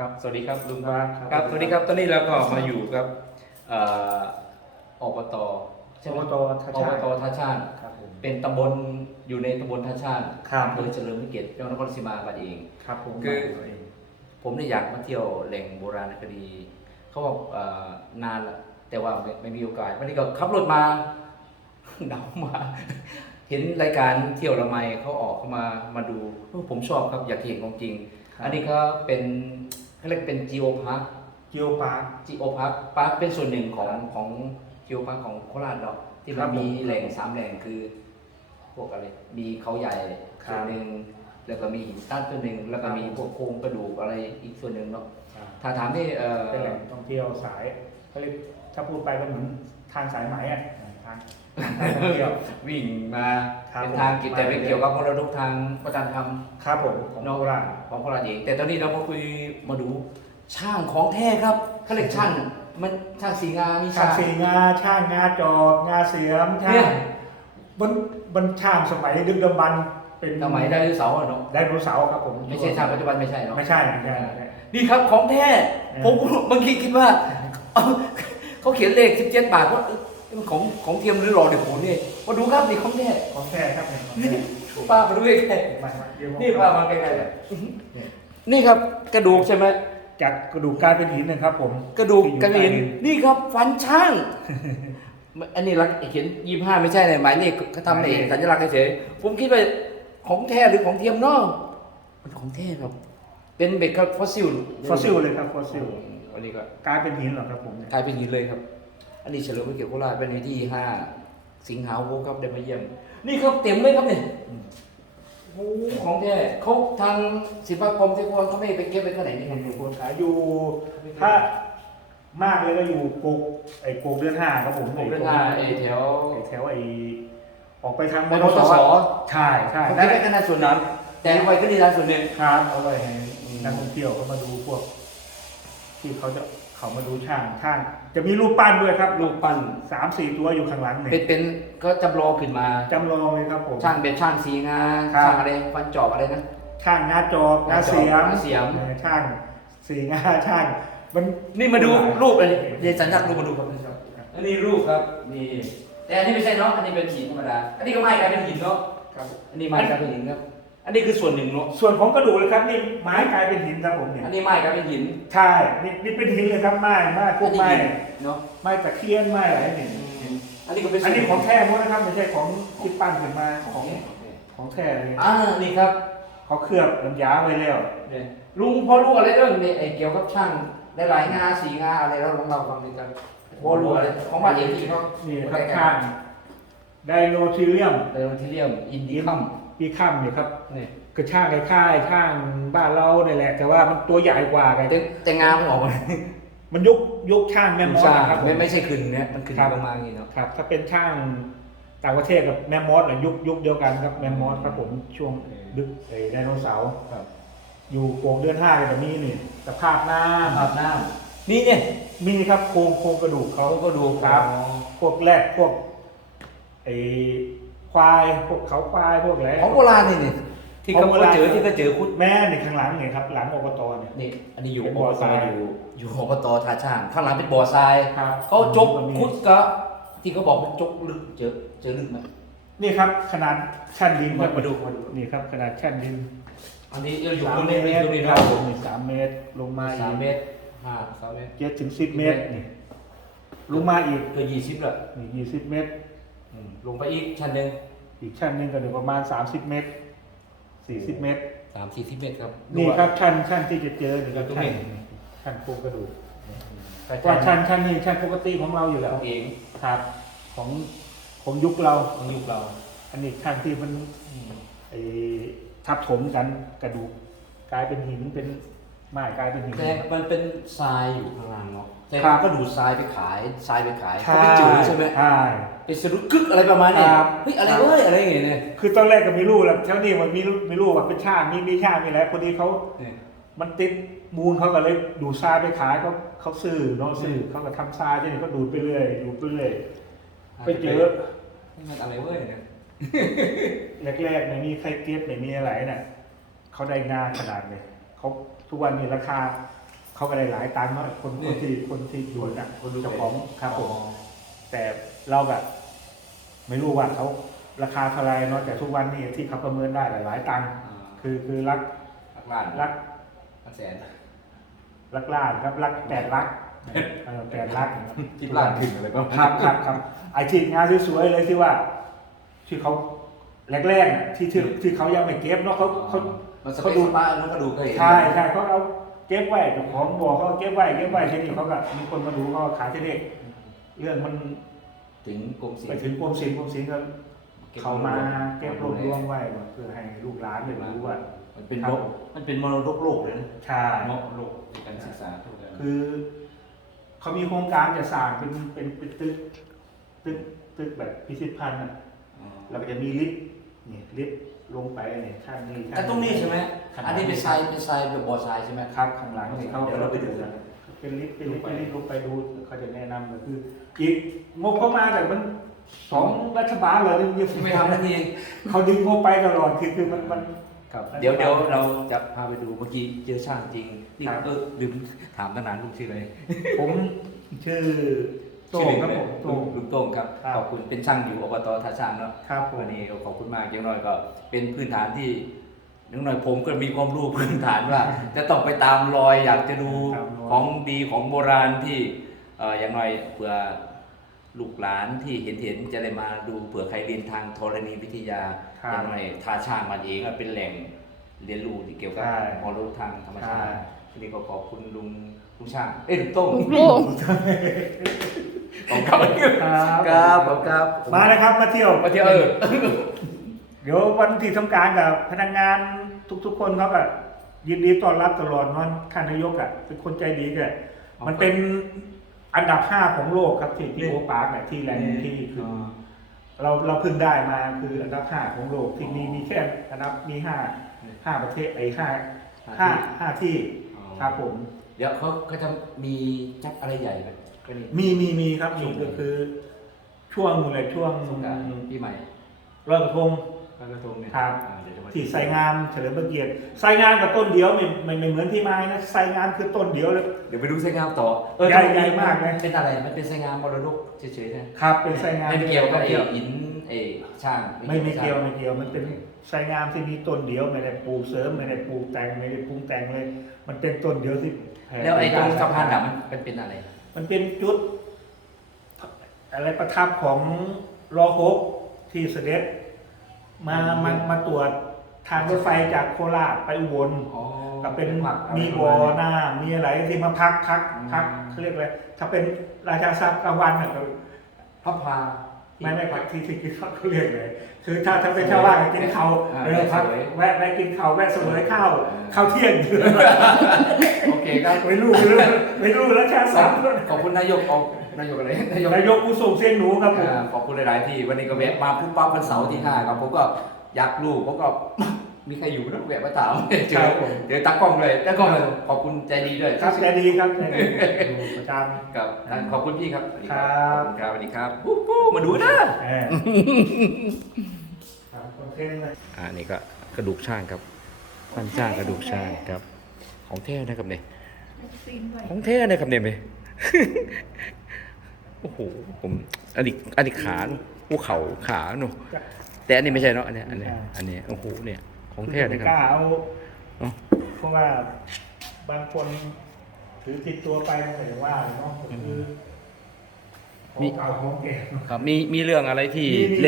ครับ สวัสดีครับลุงครับครับ สวัสดีครับ ตอนนี้เราก็มาอยู่กับเอ่ออบตใช่ไหมอบตท่าอชาบติตท่าชาติครับผม เป็นตำบลอยู่ในตำบลท่าชาติครับอำเภอเฉลิมพระเกียรติจังหวัดนครราชสีมาบัดเอง ครับผมคือมาเองผมเนี่ยอยากมาเที่ยวแหล่งโบราณคดี เขาบอกเอ่อนานละแต่ว่าไม่ไม่มีโอกาส วันนี้ก็ขับรถมาหนาวมา เห็นรายการเที่ยวละไมเขาออกเข้ามามาดูเออผมชอบครับอยากเห็นของจริง อันนี้ก็เป็น เขาเรียกเป็น Geo Park จิโอปาร์ค Geo Park Park เป็นส่วนหนึ่งของของ Geo Park ของโคราชเนาะที่ครัมันบผมมีแหล่งสามแหล่งคือพวกอะไรมีเขาใหญ่ครับส่วนหนึ่งแล้วก็มีหินตั้นส่วนหนึ่งแล้วก็มีครับ พวกโครงกระดูกอะไรอีกส่วนหนึ่งเนาะอ่าถ้าถามที่เอ่อเป็นแหล่งท่องเที่ยวสายเขาเรียกถ้าพูดไปก็เหมือนทางสายไหมอะ เที่ยว วิ่งมาครับเป็นทางกิจแต่ผมเป็นเกี่ยวกับมรดกทางวัฒนธรรมครับผมของเนาะโคราชของโคราชเองแต่ตอนนี้เรามาคุยมาดูช่างของแท้ครับเขาเรียกช่างมันช่างสีงานี่ช่าช่างง สีงาช่างงาจอบงาเสียมช่าเนี่งยบนบนช่างสมัยดึกดำบรรพ์เป็นสมัยไดโนเสาร์อะเนาะไดโนเสาร์ครับผมไม่ใช่ช่างปัจจุบันไม่ใช่เนาะ ไม่ใช่ไม่ใช่ไม่ใช่นี่ครับของแท้ เออ ผมบางทีคิดว่าเอ้าเขาเขียนเลข 17 บาทว่า เอ้ยมันของของเทียมหรือหล่อเดี๋ยวผมนี่มาดูครับนี่ของแท้ของแท้ครับเนี่ยของแท้ป้ามาดูใกล้มามาเดี๋ยวผมๆนี่ป้ามาใกล้ๆเลยนี่ครับกระดูกใช่ไหมจากกระดูกกลายเป็นหินนะครับ ผมกระดูกที่อยู่กระเห็นใต้ดินนี่ครับฟันช่าง อันนี้รักเขียนยี่ห้าไม่ใช่เลยหมายเลขเขาทำในเอกสัญลักษณ์เฉยๆผมคิดว่าของแท้หรือของเทียมเนาะมันของแท้ครับ เป็นเบรกกับฟอสซิลฟอสซิลเลยครับฟอสซิลอันนี้ก็กลายเป็นหินเหรอครับผมเนี่ยกลายเป็นหินเลยครับ อันนี้เฉลิมพระเกียรติโคราชเป็นวันที่ห้าสิงหาคมครับได้มาเยี่ยม นี่ครับเต็มเลยครับเนี่ยโอ้โหของแท้เขาทางศิลปากรมเทควันเขาไม่ไปเก็บไว้ที่ไหนนี่ครับอยู่คนขายอยู่ถ้ามากเลยก็อยู่กกไอ้กกเดือนห้าครับผมผมเป็นทาไอ้แถวไอ้แถวไอ้ออกไปทางมอเตอร์สอใช่ใช่เขานั่เก็บนไว้แค่ในส่วนนั้น แต่เอาไว้ก็ดีนะส่วนหนึ่งครับเอาไว้ให้นักท่องเที่ยวเขามาดูพวก ที่เขาจะเขามาดูช่างช่างจะมีรูปปั้นด้วยครับลูกปั้นสามสี่ตัวอยู่ข้างหลังเป็นเนี่ยเป็นก็จำลองขึ้นมาจำลองเลยครับผม ช่างเป็นช่างสีงาครับ ช่างอะไรฟันจอบอะไรนะ ช่างงาจอบงาเสียมงาเสียม ออช่างสีงาช่าง มันนี่มาดูรูปอันนี้เดี๋ยวสัญลักษณ์รูปมาดูครับอันนี้รูปครับนี่แต่อันนี้ไม่ใช่เนาะอันนี้เป็นหินธรรมดาอันนี้ก็ไม้กลายเป็นหินเนาะครับอันนี้ไม้กลายเป็นหินครับ อันนี้คือส่วนหนึ่งเนาะส่วนของกระดูกเลยครับนี่ไม้กลายเป็นหินครับผมเนี่ยอันนี้ไม้กลายเป็นหินใช่นี่นี่เป็นหินเลยครับไม้ไม้พวกไม้อันนี้หินเนาะไม้ตะเคียนไม้อะไรเนี่ยอันนี้ก็เป็นอันนี้ของแท้หมดนะครับไม่ใช่ของที่ปั้นขึ้นมาขขอองงของแท้เลยอ่านี่ครับเขาเคลือบน้ำยาไว้แล้วเนี่ยลุงพอรู้อะไรเรื่องนี้ไอ้เกี่ยวกับช่างหลายๆงาสีงาอะไรแล้วลองเราฟังดีกันพอรู้อะไรของบ้านเอกที่เขานี่ครับข้างไดโนทิเลียมไดโนทิเลียมอินดิคัม ปีข้ามเนี่ยครับนี่กระช่างคล้ายๆช่างบ้านเราเนี่ยแหละ แต่ว่ามันตัวใหญ่กว่าไงแต่แต่งามันออกมามันยกยกช่างแม่มอสนะครับผมไม่ไม่ใช่ขึ้นเนี่ยมันขึ้นครับลงมาอย่างนี้เนาะครับ ถ้าเป็นช่างต่างประเทศกับแม่มอสน่ะยุคยุคเดียวกันครับแม่มอสครับผมช่วงดึกไอ้ไดโนเสาร์ครับอยู่โกงเดือนห้าก็มีนี่สภาพน้ำอาบน้ำนี่เนี่ยมีครับโครงโครงกระดูกเขาเขาก็ดูครับพวกแรดพวกไอ้ ควายพวกเขาควายพวกอะไร ของโบราณนี่นี่ที่ขอเขางโบราณ เจอที่เขาเจอคุดแม่ในข้างหลังเนี่ยครับหลังอบตเนี่ย นี่ อันนี้อยู่เป็นอบ่อบตทราย อยู่อยู่อบตท่าช่างข้างหลังเป็นบ่อทรายครับเขาจกมีคุดก็ที่เขาบอกว่าจกลึกเจอเจอลึกไหมนี่ครับขนาดชั้นดินมามาดูมาดูนี่ครับขนาดชั้นดินอันนี้เราอยู่สามตรงเมนี้ตรตรงนี้คนะรับผมนี่สามเมตรลงมาสามอีกเมตรห้าสามเมตรเจ็ดถึงสิบเมตรนี่ลงมาอีกเกือบยี่สิบละนี่ยี่สิบเมตร อืมลงไปอีกชั้นหนึ่งอีกชั้นหนึ่งก็อยู่ประมาณสามสิบเมตรสี่สิบเมตร สามสี่สิบเมตรครับนี่ครับชั้นชั้นที่จะเจอนี่ครับตรงชั้นนี้ชั้นโครงกระดูกแต่ว่าชั้นชั้นนี้ชั้นปกติของเราอยู่แล้ว เองครับของของยุคเรา ของยุคเรา อันนี้ชั้นที่มันไอ้ทับถมกันกระดูกกลายเป็นหินเป็น ไม้กลายเป็นหิน แต่มันเป็นทรายอยู่ข้างล่างเนาะแต่ครับ ก็ดูดทรายไปขายทรายไปขายเขาไปเจอใช่ไหมใช่ ไปสะดุดกึกอะไรประมาณนี้ครับ เฮ้ยอะไรเว้ยอะไรอย่างเงี้ยเนี่ยคือตอนแรกก็ไม่รู้แหละแถวนี้มันมีไม่รู้ว่าเป็นช่างมีมีช่างมีอะไรพอดีเขาเนี่ยมันติดมูลเขาก็เลยดูดทรายไปขายเขาเขาซื้อเนาะซื้อเขาก็ทำทรายที่นี่ก็ดูดไปเรื่อยดูดไปเรื่อยไปเจอมันอะไรเว้ยเนี่ยแรกๆไม่มีใครเก็บไม่มีอะไรน่ะเขาได้งานขนาดเลยเขา ทุกวันนี้ราคาเขาก็ได้หลายตังค์เนาะคนนี่ คนที่คนที่อยู่น่ะคนดูเจ้าของครับผมอ๋อแต่เราแบบไม่รู้ว่าเขาราคาเท่าไหรเนาะแต่ทุกวันนี้ที่เขาประเมินได้หลายๆตังค์อ่าคือคือรักรักล้านรักรักแสนรักล้านครับรักแปดรักเออแปดรักที่ล้านถึงอะไรก็ครับครับครับไอที่งานสวยๆเลยที่ว่าที่เขา แรกๆน่ะที่ที่ที่เขายังไม่เก็บเนาะเขาเขา มันสเขาเปดูซป้าอันนู้นก็ดูเคยเห็นใช่ใช่เขาเอาเก็บไว้เจ้าของบอกเขาเก็บไว้เก็บไว้ทีนี้เขาก็มีคนมาดูเขาก็ขายที่นี่เรื่องมันถึงกรมศิลไปป์ถึงกรมศิลป์กรมศิลป์ก็ก็บเขามาเก็บรวบรวมไว้เพื่อให้ลูกหลานได้รู้ว่า มันเป็นครับโลกมันเป็นมรดกโลกเลยนะใช่มรดกโลกในการศึกษาทุกอย่างคือเขามีโครงการจะสร้างเป็นเป็นเป็นตึกตึกตึกแบบพิพิธภัณฑ์อะแล้วก็จะมีลิฟต์ นี่ลิฟต์ลงไปเนี่ยข้างนี้ข้าแต่ตรงนี้ใช่ไหมข้างอันนี้เป็นทรายเป็นทรายแบบบ่อทรายใช่ไหมครับข้างหลังนี่เขาเดี๋ยวเราไปดูกัน เป็นลิฟต์เป็นลิฟต์เป็นลิฟต์ลงไปดูเขาจะแนะนำก็คืออีกงบเข้ามาแต่มันสองรัฐบาลเลยนี่ไม่ทำนาทีเขาดึงงบไปตลอดคือคือมันมัน ครับ เดี๋ยวเดี๋ยวเราจะพาไปดูเมื่อกี้เจอช่างจริงนี่ครับ เออลืมถามตั้งนานลุงชื่ออะไรผมชื่อ โต้งครับผมลุโต้งงลุงโต้งครับครับ ขอบคุณเป็นช่างอยู่อบตท่าช่างเนาะครับผมวันนี้ก็ขอบคุณมากอย่างน้อยก็ เป็นพื้นฐานที่น้อยหน่อยผมก็มีความรู้พื้นฐานว่า จะต้องไปตามรอยอยากจะดูตามรอย ของดีของโบราณที่เอ่ออย่างน้อยเผื่อลูกหลานที่เห็นเห็นจะได้มาดูเผื่อใครเรียนทางธรณีวิทยาครับอย่างน้อยท่าช่างมันเองอะเป็นแหล่งเรียนรู้ที่เกี่ยวกับใช่มรดกทางธรรมชาติใช่ทีนี้ก็ขอบคุณลุงลุงช่าง เอ้ยลุงโต้งโล่ง ขอบคุณครับครับขอบคุณครับมาเลยครับมาเที่ยวมาเที่ยวเออเดี๋ยววันที่ทำการกับพนักงานทุกๆ คนเขาก็ยินดีต้อนรับตลอดเนอนท่านนายกอะเป็นคนใจดีแกอ๋อมันเป็นอันดับห้าของโลกครับที่ที่นี่โอปาร์กเนี่ยที่แหล่งที่คืออ๋อเราเราเพิ่งได้มาคืออันดับห้าของโลกที่มีมีแค่อันดับมีห้าห้าประเทศไอ้ห้าห้าห้าที่ครับผม เดี๋ยวเขาเขาจะมีจัดอะไรใหญ่ไหม ก็นี่ มีมีมีครับมีช่วงไหนก็คือ ช่วงอะไรช่วงสงกรานต์ปีใหม่ลอยกระทง ลอยกระทงเนี่ยครับ อ่าเดี๋ยวจะมาที่ไซงามเฉลิมพระเกียรติไซงามกับต้นเดียวไม่ไม่ไม่เหมือนที่ไม้นะไซงามคือต้นเดียวเลย เดี๋ยวไปดูไซงามต่อใหญ่ใหญ่มากเลย เป็นอะไร มันเป็นไซงามมรดกเฉยๆนะครับ เป็นไซงามไม่ได้เกี่ยวกับไอ้เกี่ยวหินไอ้ช่างไม่ไม่เกี่ยวไม่เกี่ยวมันเป็นไซงามที่มีต้นเดียวไม่ได้ปลูกเสริมไม่ได้ปลูกแต่งไม่ได้ปรุงแต่งเลย มันเป็นต้นเดียวที่ผ่แล้วไอ้ตรงสะพานดำมันเป็นเป็นอะไร มันเป็นจุด อะไรประทับของรอฮกที่เสด็จ มามามาตรวจทางรถไฟจากโคราชไปอุบลอ๋อก็เป็นผักมีบ่อหน้ามีอะไรที่มาพักพักพักเขาเรียกอะไรถ้าเป็นราชาทรัพย์กลางวันน่ะก็พระพา ไม่ไม่พักที่ที่ที่เขาเขาเรียกเลยคือถ้าถ้าเป็นชาวบ้านก็กินข้าวอ่าเออพักแวะเสวยแวะแวะกินข้าวแวะเสวยข้าวข้าวเที่ยงโอเคครับไม่รู้ไม่รู้ไม่รู้ราชาทรัพย์ขอบคุณนายกเอานายกอะไรนายกนายกผู้ส่งเสียงหนูครับผมอ่าขอบคุณหลาย ๆ ที่วันนี้ก็แวะมาปุ๊บปั๊บวันเสาร์ที่ห้าครับผมก็อยากรู้ผมก็ มีใครอยู่นะแวะมาถามเจคอรับผมเดี๋ยวตากล้องเลยตากล้องเลยขอบคุณใจดีด้วยครับใจดีครับใจดีอยู่ประจครับขอบคุณพี่ครับครับขอณครับสวัสดีครับปุ๊บปุ๊บมาดูนะำเออครับโอเคเลยอ่านี่ก็กระดูกช่างครับพันช่างกระดูกช่างครับ ของแท้นะครับเนี่ยของแท้นะครับเนี่ยไหมโอ้โหผมอันนี้อันนี้ขาเนอะภูเขาขาเนอะแต่อันนี้ไม่ใช่เนาะอันเนี้ยอันเนี้ยอันเนี้ยโอ้โหเนี่ย ของแท้นะคกรับล้าเอา เอ้าเพราะว่าบางคนถือติดตัวไปเหมือนว่าเนาะก็คือของเก่าของแก่ ครับมีมีเรื่องอะไรที่มีมีเล่น